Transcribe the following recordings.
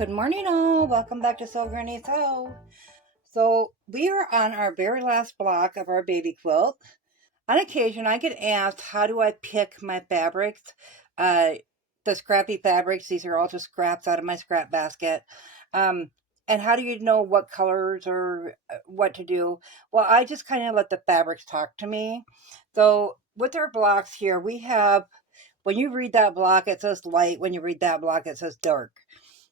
Good morning, all. Welcome back to Sew Granny Sew. So we are on our very last block of our baby quilt. On occasion, I get asked, how do I pick my fabrics? Uh, the scrappy fabrics. These are all just scraps out of my scrap basket. Um, and how do you know what colors or what to do? Well, I just kind of let the fabrics talk to me. So with our blocks here, we have, when you read that block, it says light. When you read that block, it says dark.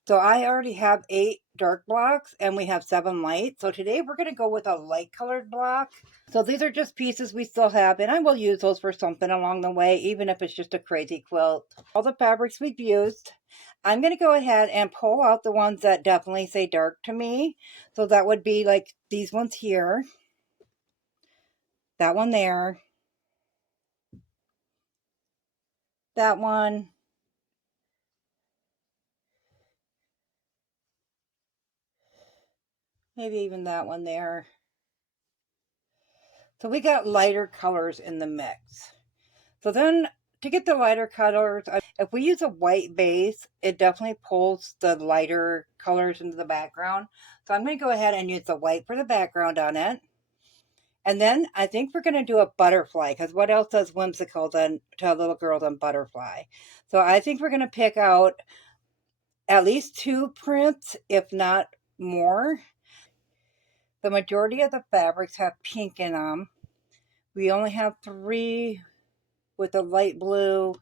So I already have 8 dark blocks and we have 7 light. So today we're going to go with a light colored block. So these are just pieces we still have, and I will use those for something along the way, even if it's just a crazy quilt. All the fabrics we've used. I'm going to go ahead and pull out the ones that definitely say dark to me. So that would be like these ones here. That one there. That one. Maybe even that one there. So we got lighter colors in the mix. So then to get the lighter colors, if we use a white base, it definitely pulls the lighter colors into the background. So I'm going to go ahead and use the white for the background on it. And then I think we're going to do a butterfly, because what else does Whimsical than to a little girl than butterfly? So I think we're going to pick out at least 2 prints, if not more. The majority of the fabrics have pink in them. We only have 3 with a light blue.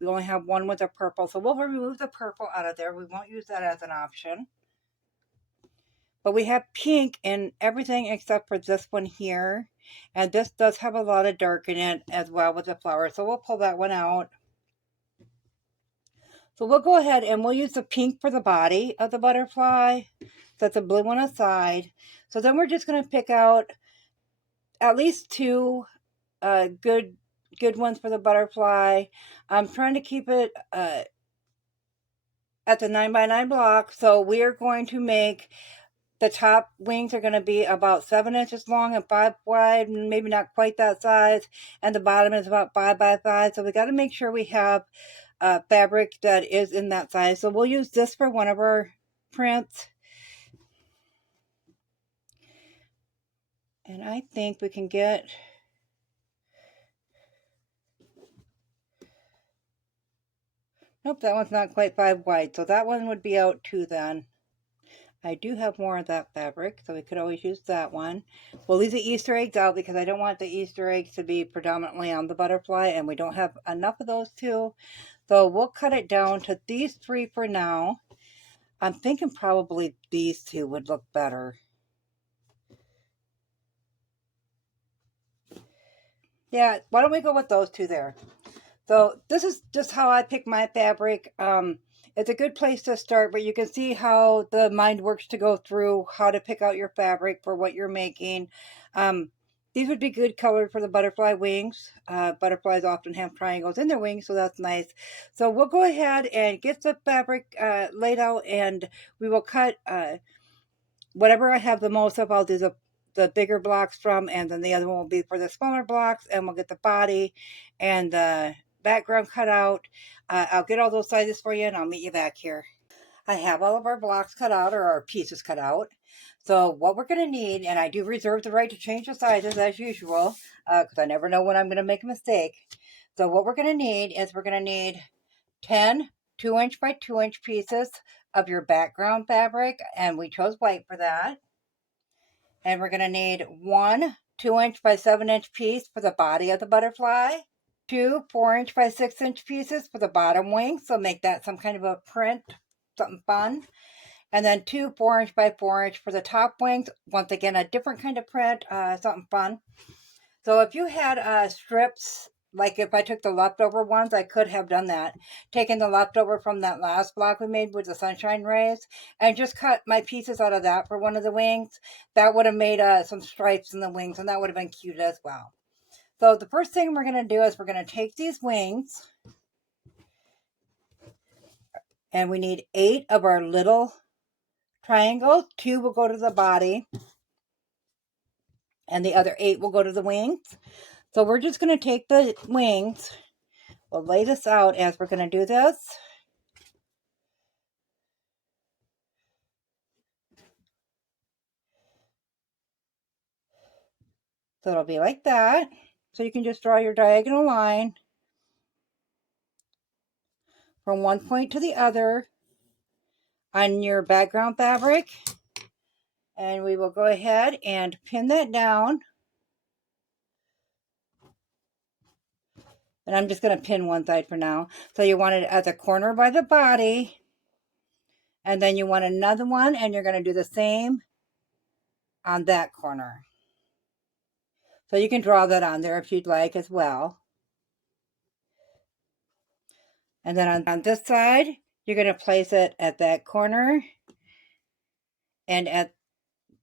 We only have 1 with a purple. So we'll remove the purple out of there. We won't use that as an option. But we have pink in everything except for this one here. And this does have a lot of dark in it as well with the flowers. So we'll pull that one out. So we'll go ahead and we'll use the pink for the body of the butterfly. Set the blue one aside. So then we're just going to pick out at least 2 good ones for the butterfly. I'm trying to keep it at the 9x9 block. So we are going to make the top wings are going to be about 7 inches long and 5 wide, maybe not quite that size. And the bottom is about 5x5. So we got to make sure we have fabric that is in that size. So we'll use this for one of our prints. And I think we can get... Nope, that one's not quite 5 wide. So that one would be out 2 then. I do have more of that fabric, so we could always use that one. We'll leave the Easter eggs out because I don't want the Easter eggs to be predominantly on the butterfly, and we don't have enough of those 2. So we'll cut it down to these 3 for now. I'm thinking probably these 2 would look better. Yeah, why don't we go with those 2 there? So this is just how I pick my fabric. It's a good place to start, but you can see how the mind works to go through how to pick out your fabric for what you're making. These would be good color for the butterfly wings. Butterflies often have triangles in their wings, so that's nice. So we'll go ahead and get the fabric laid out, and we will cut whatever I have the most of. I'll do the bigger blocks from, and then the other one will be for the smaller blocks, and we'll get the body and the background cut out. I'll get all those sizes for you, and I'll meet you back here. I have all of our blocks cut out, or our pieces cut out. So what we're going to need, and I do reserve the right to change the sizes as usual, because I never know when I'm going to make a mistake. So what we're going to need is we're going to need 10 2-inch by 2-inch pieces of your background fabric, and we chose white for that. And we're going to need 1 2-inch by 7-inch piece for the body of the butterfly. 2 4-inch by 6-inch pieces for the bottom wing. So make that some kind of a print, something fun. And then 2 4-inch by 4-inch for the top wings. Once again, a different kind of print, something fun. So if you had strips, like if I took the leftover ones, I could have done that. Taken the leftover from that last block we made with the sunshine rays and just cut my pieces out of that for one of the wings. That would have made some stripes in the wings, and that would have been cute as well. So the first thing we're going to do is we're going to take these wings, and we need 8 of our little triangles. 2 will go to the body, and the other 8 will go to the wings. So we're just going to take the wings. We'll lay this out as we're going to do this. So it'll be like that. So you can just draw your diagonal line from one point to the other on your background fabric. And we will go ahead and pin that down. And I'm just going to pin one side for now. So you want it at the corner by the body. And then you want another one, and you're going to do the same on that corner. So you can draw that on there if you'd like as well. And then on this side, you're going to place it at that corner and at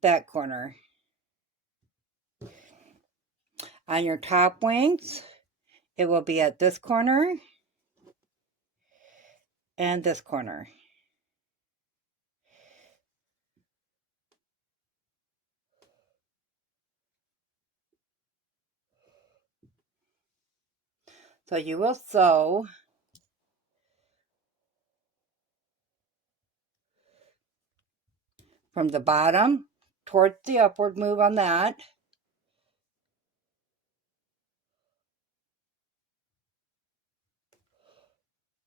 that corner. On your top wings, it will be at this corner and this corner. So you will sew from the bottom towards the upward move on that.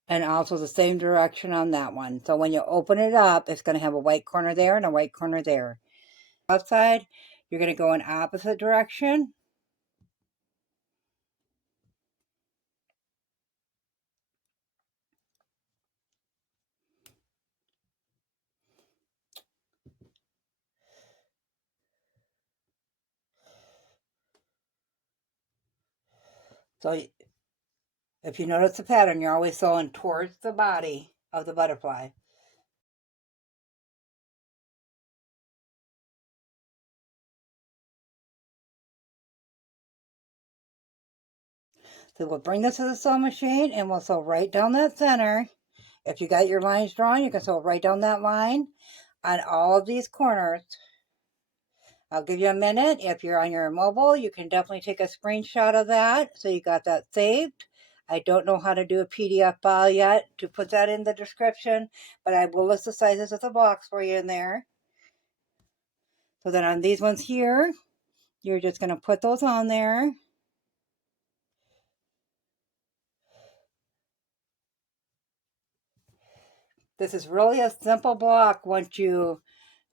And also the same direction on that one. So when you open it up, it's going to have a white corner there and a white corner there. Outside, you're going to go in opposite direction. So if you notice the pattern, you're always sewing towards the body of the butterfly. So we'll bring this to the sewing machine and we'll sew right down that center. If you got your lines drawn, you can sew right down that line on all of these corners. I'll give you a minute. If you're on your mobile, you can definitely take a screenshot of that so you got that saved. I don't know how to do a PDF file yet to put that in the description, but I will list the sizes of the box for you in there. So then on these ones here, you're just going to put those on there. This is really a simple block once you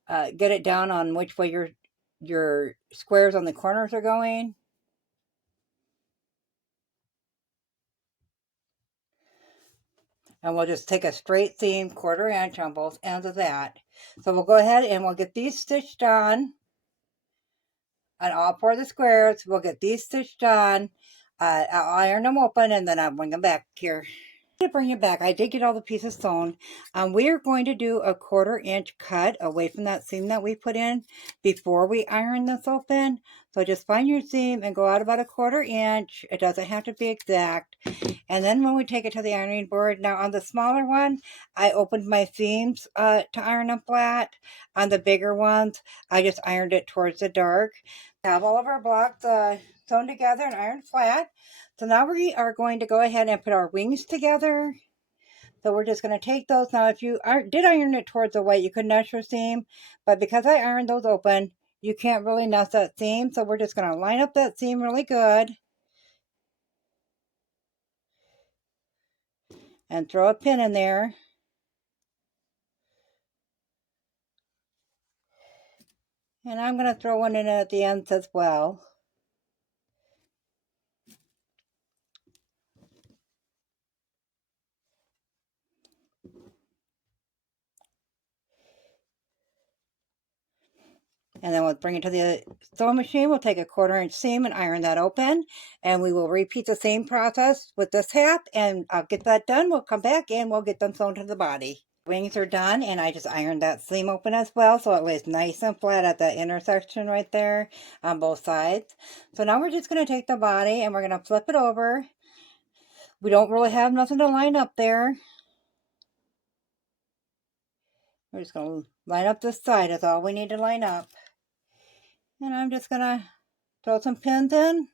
get it down on which way your squares on the corners are going. And we'll just take a straight seam 1/4 inch on both ends of that. So we'll go ahead and we'll get these stitched on all 4 of the squares. We'll get these stitched on. I'll iron them open and then I'll bring them back here. To bring it back, I did get all the pieces sewn. We are going to do a 1/4 inch cut away from that seam that we put in before we iron this open. So just find your seam and go out about a 1/4 inch. It doesn't have to be exact. And then when we take it to the ironing board, now on the smaller one, I opened my seams to iron them flat. On the bigger ones, I just ironed it towards the dark. We have all of our blocks sewn together and ironed flat. So now we are going to go ahead and put our wings together. So we're just going to take those. Now if you did iron it towards the white, you could nest your seam. But because I ironed those open, you can't really nest that seam. So we're just going to line up that seam really good. And throw a pin in there. And I'm going to throw one in at the ends as well. And then we'll bring it to the sewing machine. We'll take a 1/4 inch seam and iron that open. And we will repeat the same process with this half. And I'll get that done. We'll come back and we'll get them sewn to the body. Wings are done, and I just ironed that seam open as well, so it lays nice and flat at that intersection right there on both sides. So now we're just going to take the body and we're going to flip it over. We don't really have nothing to line up there. We're just going to line up this side is all we need to line up. And I'm just going to throw some pins in.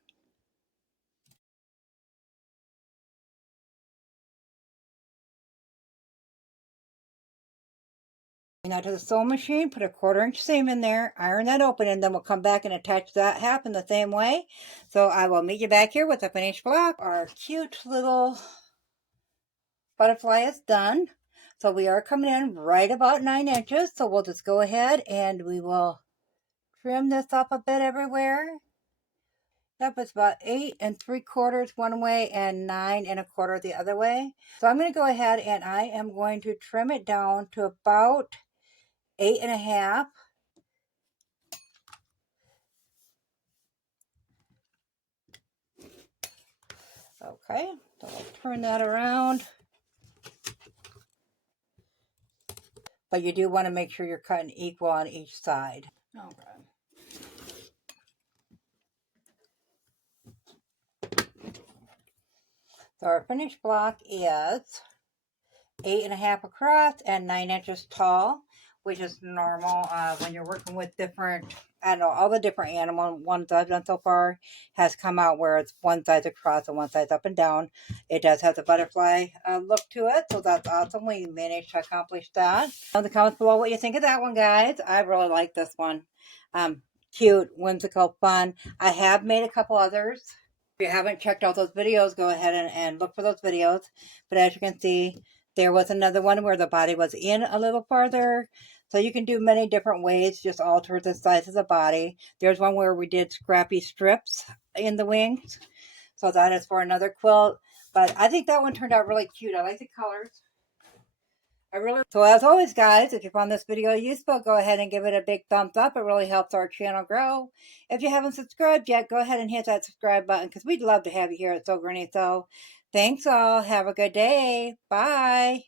Bring that to the sewing machine, put a 1/4 inch seam in there, iron that open, and then we'll come back and attach that half in the same way. So I will meet you back here with the finished block. Our cute little butterfly is done. So we are coming in right about 9 inches. So we'll just go ahead and we will trim this up a bit everywhere. Yep, it's about 8 3/4 one way and 9 1/4 the other way. So I'm going to go ahead and I am going to trim it down to about 8 1/2. Okay, so I'll turn that around. But you do want to make sure you're cutting equal on each side. Okay. So our finished block is 8 1/2 across and 9 inches tall, which is normal when you're working with different, I don't know, all the different animal ones I've done so far has come out where it's one side's across and one side's up and down. It does have the butterfly look to it, so that's awesome. We managed to accomplish that. In the comments below what you think of that one, guys. I really like this one. Cute, whimsical, fun. I have made a couple others. If you haven't checked out those videos, go ahead and look for those videos. But as you can see, there was another one where the body was in a little farther. So you can do many different ways, just alter the size of the body. There's one where we did scrappy strips in the wings. So that is for another quilt. But I think that one turned out really cute. I like the colors. So as always, guys, if you found this video useful, go ahead and give it a big thumbs up. It really helps our channel grow. If you haven't subscribed yet, go ahead and hit that subscribe button because we'd love to have you here at So Granny So. Thanks all. Have a good day. Bye.